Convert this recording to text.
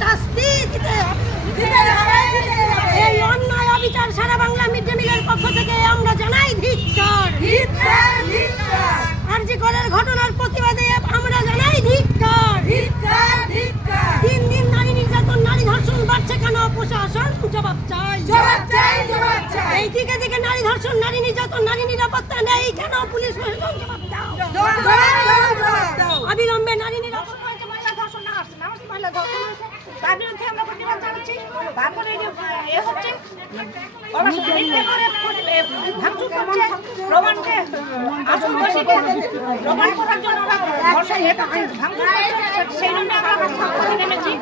শাস্তি দিতে হবে। এই অন্যায় অবিচার সারা বাংলা মিড ডে মিলের পক্ষ থেকে আমরা জানাই ধিক্কার। আরজি করের ঘটনার প্রতিবাদে আমরা জানাই ধিক্কার। দিন দিন নারী নির্যাতন, নারী ধর্ষণ বাড়ছে কেন? প্রশাসন জবাব চাই। এই দিকে দিকে নারী ধর্ষণ, নারী নির্যাতন, নারী নিরাপত্তা নেই কেন? পুলিশ প্রশাসন জবাব দাও। অবিলম্বে নারী নিরাপত্তা হয়েছে, মহিলা ধর্ষণ না আসছে, মহিলা ধর্ষণ হয়েছে, তার বিরুদ্ধে আমরা প্রতিবাদ জানাচ্ছি। তারপরে হচ্ছে ভাঙচুর করছে, প্রমাণকে আসল দোষীকে প্রমাণ করার জন্য ভাঙচুর করছে, সেই জন্য আমরা নেমেছি।